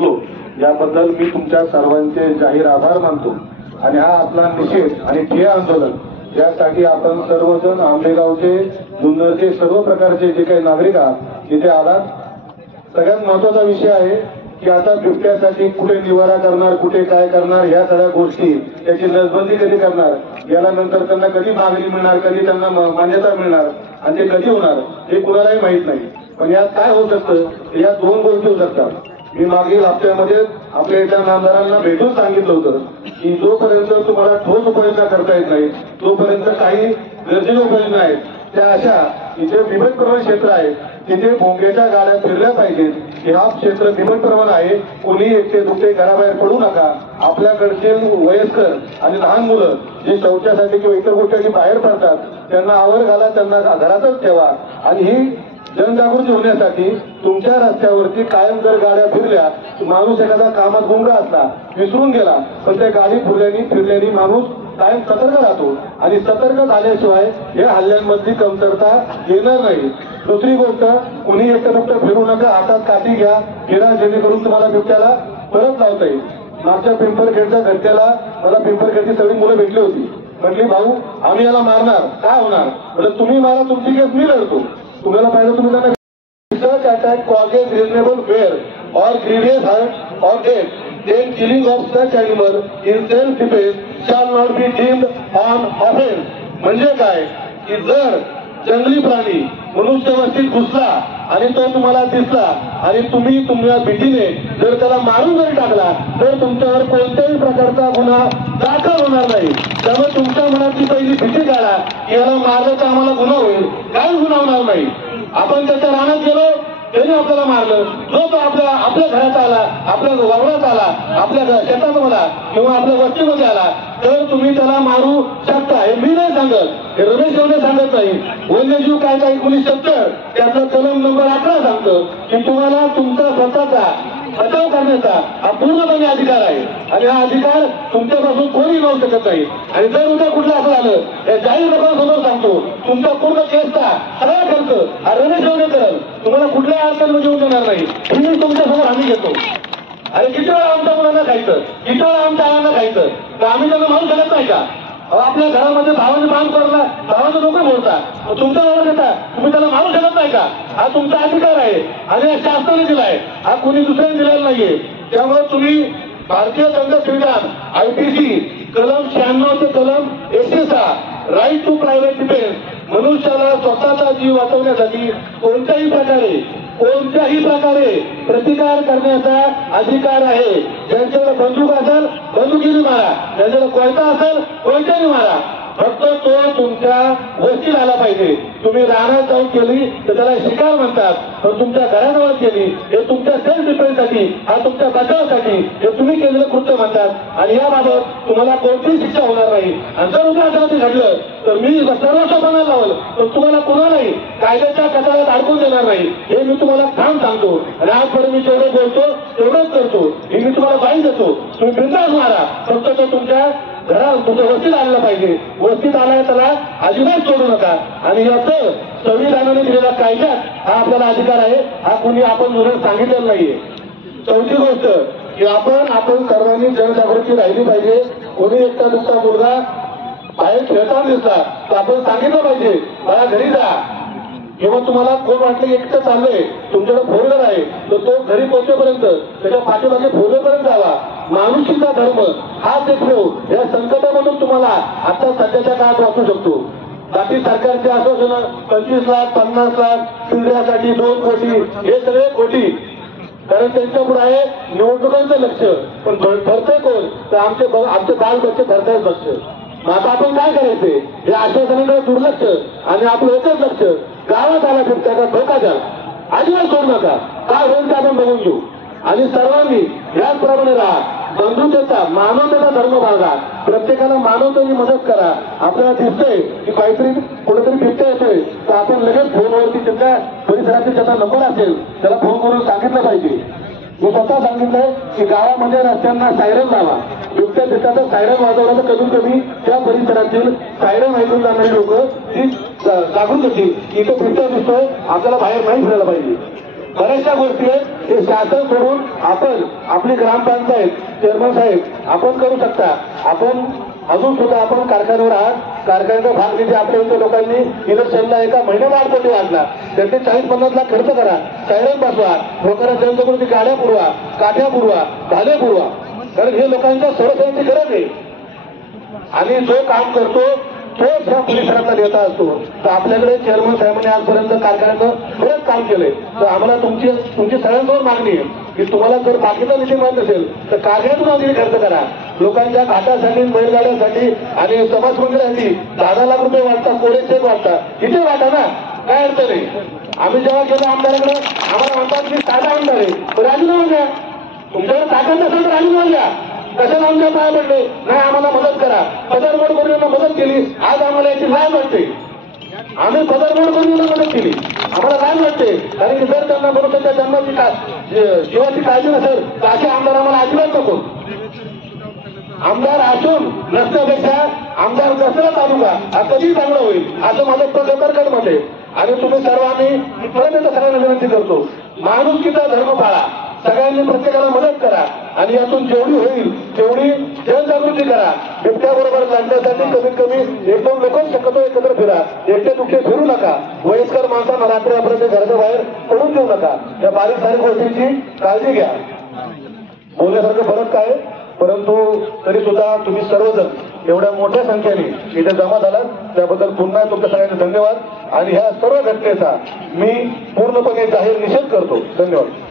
पोहोचलो याबद्दल मी तुमच्या सर्वांचे जाहीर आभार मानतो। आणि हा आपला निषेध आणि ठिय्या आंदोलन यासाठी आपण सर्वजण आंबेगावचे जुन्नरचे सर्व प्रकारचे जे काही नागरिक आहात इथे आलात। सगळ्यात महत्वाचा विषय आहे की आता बिबट्यासाठी कुठे निवारा करणार, कुठे काय करणार, ह्या सगळ्या गोष्टी त्याची नसबंदी कधी करणार, याला नंतर त्यांना कधी मागणी मिळणार, कधी त्यांना मान्यता मिळणार आणि ते कधी होणार हे कुणालाही माहित नाही। पण यात काय होऊ शकतं, या दोन गोष्टी होऊ शकतात। मी मागील हप्त्यामध्ये आपल्या इथल्या आमदारांना भेटून सांगितलं होतं की जोपर्यंत तुम्हाला ठोस उपाययोजना करता येत नाही तोपर्यंत काही गरजेच्या उपाययोजना आहेत त्या अशा इथे बिबट प्रवण क्षेत्र आहे तिथे भोंग्याच्या गाड्या फिरल्या पाहिजेत की हा क्षेत्र बिबट प्रवण आहे। कोणी एकटे दुसरे घराबाहेर पडू नका। आपल्याकडचे वयस्कर आणि लहान मुलं जे शौचासाठी किंवा इतर गोष्टी बाहेर पडतात त्यांना आवर घाला, त्यांना घरातच ठेवा। आणि ही जनजागृती होण्यासाठी तुमच्या रस्त्यावरती कायम जर गाड्या फिरल्या, माणूस एखादा कामात गुंग असला विसरून गेला पण त्या गाडी फिरल्यानी माणूस कायम सतर्क राहतो आणि सतर्क झाल्याशिवाय या हल्ल्यांमधली कमतरता येणार नाही। दुसरी गोष्ट, कुणी एकटं दुकटं फिरू नका, हातात काठी घ्या, फिरा, जेणेकरून तुम्हाला बिबट्याला परत लावता येईल। मागच्या पिंपरखेडच्या घटनेला मला पिंपरखेडची सगळी मुलं भेटली होती, म्हटली भाऊ आम्ही याला मारणार, काय होणार, म्हणजे तुम्ही मारा, तुमची केस मी लढतो। तुम्हाला पाहिजे तुम्ही त्यांना such attack causes reasonable fear or grievous hurt or death, then killing of such animal in self-defense shall not be deemed an offense। म्हणजे काय की जर जंगली प्राणी मनुष्य वस्तीत घुसला आणि तो तुम्हाला दिसला आणि तुम्ही तुमच्या भीतीने जर त्याला मारून जरी टाकला तर तुमच्यावर कोणत्याही प्रकारचा गुन्हा दाखल होणार नाही। त्यामुळे तुमच्या मनातली पहिली भीती काढा की याला मारलं तर आम्हाला गुन्हा होईल, काही गुन्हा होणार नाही। आपण त्याच्या रानात गेलो त्यांनी आपल्याला मारलं, जो तो आपल्या घरात आला, आपल्या वावरात आला, आपल्या शेतात आला किंवा आपल्या वस्तीमध्ये आला तर तुम्ही त्याला मारू शकता। हे मी नाही सांगत, हे रमेश एवढे सांगत नाही। वन्यजीव कायदा 1970 त्याचा कलम नंबर 11 सांगतं की तुम्हाला तुमचा स्वतःचा बचाव करण्याचा हा पूर्णपणे अधिकार आहे आणि हा अधिकार तुमच्यापासून कोणी लावू शकत नाही। आणि जर उद्या कुठलं असं झालं या जाहीर लोकांसमोर सांगतो तुमचा पूर्ण केसचा सगळा खर्च हा रमेश एवढे करेल, तुम्हाला कुठल्याही अडचणीमध्ये येऊ देणार नाही, ही तुमच्यासमोर आम्ही घेतो। अरे किती वेळा आमच्या मुलांना खायचं, किती वेळा आमच्या आयांना खायचं, तर आम्ही त्यांना मारू शकत नाही का? आपल्या घरामध्ये भावाने बांध पडला, भावाने लोक बोलता, तुमचा वेळा देता, तुम्ही त्याला मारू शकत नाही का? हा तुमचा अधिकार आहे आणि शासनाने दिलाय, हा कुणी दुसऱ्याने दिलेला नाहीये। त्यामुळे तुम्ही भारतीय दंड संविधान IPC कलम 96 ते कलम 106 राईट टू प्रायव्हेट डिफेन्स मनुष्याला स्वतःचा जीव वाचवण्यासाठी कोणत्याही प्रकारे प्रतिकार करण्याचा अधिकार आहे। ज्यांच्याकडे बंदूक असेल बंदुकीने मारा, ज्यांच्याकडे कोयता असेल कोयत्याने मारा, फक्त तो तुमच्या वस्तीत आला पाहिजे। तुम्ही रानात जाऊन केली तर त्याला शिकार म्हणतात, पण तुमच्या घराजवळ केली हे तुमच्या सेल्फ डिफेन्ससाठी, हा तुमच्या बचावासाठी हे तुम्ही केलेलं कृत्य म्हणतात आणि याबाबत तुम्हाला कोणतीही शिक्षा होणार नाही। आणि जर उद्या असं घडलं तर मी सर्वस्वपणाला लावल तर तुम्हाला कोणालाही कायद्याच्या कचाळ्यात अडकून देणार नाही, हे मी तुम्हाला ठाम सांगतो। आणि आजपर्यंत मी जेवढं बोलतो तेवढंच करतो, हे मी तुम्हाला बाई देतो। तुम्ही बिंदास मारा, फक्त तो तुमच्या घरात तुमच्या वस्तीत आलेला पाहिजे। वस्तीत आलाय त्याला अजिबात सोडू नका। आणि याचं संविधानाने दिलेला कायद्यात हा आपल्याला अधिकार आहे, हा कुणी आपण म्हणून सांगितलेलं नाहीये। चौथी गोष्ट की आपण सर्वांनी जनजागृती राहिली पाहिजे। कोणी एकटा दुसरा मुलगा बाहेर खेळताना दिसला तर आपण सांगितलं पाहिजे मला घरी जा, किंवा तुम्हाला कोण वाटलं एकटं चाललंय तुमच्याकडे फोर व्हीलर आहे तर तो घरी पोहोचेपर्यंत त्याच्या पाठीमागे फोर व्हीलरपर्यंत जावा। माणुसकीचा धर्म हा देखील या संकटामधून तुम्हाला आता सध्याच्या काळात वाचू शकतो। बाकी सरकारचे आश्वासन 25 लाख 50 लाख पिंजऱ्यासाठी 2 कोटी हे सगळे खोटी, कारण त्यांच्या पुढे आहे निवडणुकांचं लक्ष, पण ठरतंय कोण तर आमचे बाल बच्चे ठरतायच लक्ष। मग आता आपण काय करायचंय, हे आश्वासनाकडे दुर्लक्ष आणि आपलं एकच लक्ष गावात आला फिरत्याचा धोका द्या, अजिबात सोडू नका, काय होईल ते आपण बघून घेऊ। आणि सर्वांनी याचप्रमाणे राहा, बंधुतेचा मानवतेचा धर्म बाळगा, प्रत्येकाला मानवतेने मदत करा। आपल्याला दिसतंय की काहीतरी कुठेतरी बिबट्या येतोय तर आपण लगेच फोनवरती त्याच्या परिसरातील ज्याचा नंबर असेल त्याला फोन करून सांगितलं पाहिजे। मी स्वतः सांगितलंय की गावामध्ये रस्त्यांना सायरन लावा, बिबट्या दिसतात सायरन वाजवलं तर कमी त्या परिसरातील सायरन ऐकून जाणारी लोक ती जागृत होती की तो बिबट्या दिसतोय, आपल्याला बाहेर नाही फिरायला पाहिजे। बऱ्याचशा गोष्टी आहेत हे शासन सोडून आपण आपली ग्रामपंचायत चेअरमन साहेब आपण करू शकता. आपण अजून सुद्धा आपण कारखान्यावर आहात. कारखान्याचा भाग निधी आपल्या इथे लोकांनी इलेक्शनला एका महिन्यात वाढला. त्याचे 40-50 लाख खर्च करा. सायरन बसवा. लोकांना जनजागृती गाड्या पुरवा, काठ्या पुरवा, भाले पुरवा. कारण हे लोकांच्या सर्वसाधाची गरज आहे. आणि जो काम करतो तोच ह्या परिसराचा नेता असतो. तर आपल्याकडे चेअरमन साहेबांनी आजपर्यंत कारखान्याचं बरंच काम केलंय. तर आम्हाला तुमची सगळ्यांसमोर मागणी आहे की तुम्हाला जर बाकीचा निधी मिळत नसेल तर कारखान्यातून निधी खर्च करा. लोकांच्या घाटासाठी, बैलगाड्यासाठी आणि समाज मंदिरासाठी 10 लाख रुपये वाटता, कोडे चेक वाटता, इथे वाटा ना, काय अडचण नाही. आम्ही जेव्हा गेलो आमदाराकडे आम्हाला म्हणतात की साधा आमदार आहे, राजीनामा द्या. तुमच्याकडे ताकद नसेल तर राजीनामा द्या. कशाला आमच्या पाया पडले नाही, आम्हाला मदत करा. पदरमोड करून मदत केली, आज आम्हाला याची लाज वाटते. आम्ही पदरमोड करून मदत केली, आम्हाला लाज वाटते. कारण की जर त्यांना बरोबर जन्माची जीवाची काळजी नसेल तर असे आमदार आम्हाला अजिबात नको. आमदार असून नसण्यापेक्षा आमदार नसला तालुका हा कधी चांगला होईल असं माझं प्रकर्कट मत आहे. आणि तुम्ही सर्व आम्ही परत एकदा सगळ्यांना विनंती करतो, माणुसकीचा धर्म पाळा. सगळ्यांनी प्रत्येकाला मदत करा आणि यातून जेवढी होईल तेवढी जनजागृती करा. बिबट्याबरोबर लढण्यासाठी कमीत कमी 1-2 लोक शक्यतो एकत्र फिरा. एकटे दुखटे फिरू नका. वयस्कर माणसांना रात्री अपरात्री घराच्या बाहेर पडून देऊ नका. या बारीक सारीक गोष्टींची काळजी घ्या. बोलण्यासारखं फरक काय, परंतु तरी सुद्धा तुम्ही सर्वजण एवढ्या मोठ्या संख्येने इथे जमा झालात त्याबद्दल पुन्हा तुमच्या सगळ्यांचे धन्यवाद. आणि ह्या सर्व घटनेचा मी पूर्णपणे जाहीर निषेध करतो. धन्यवाद.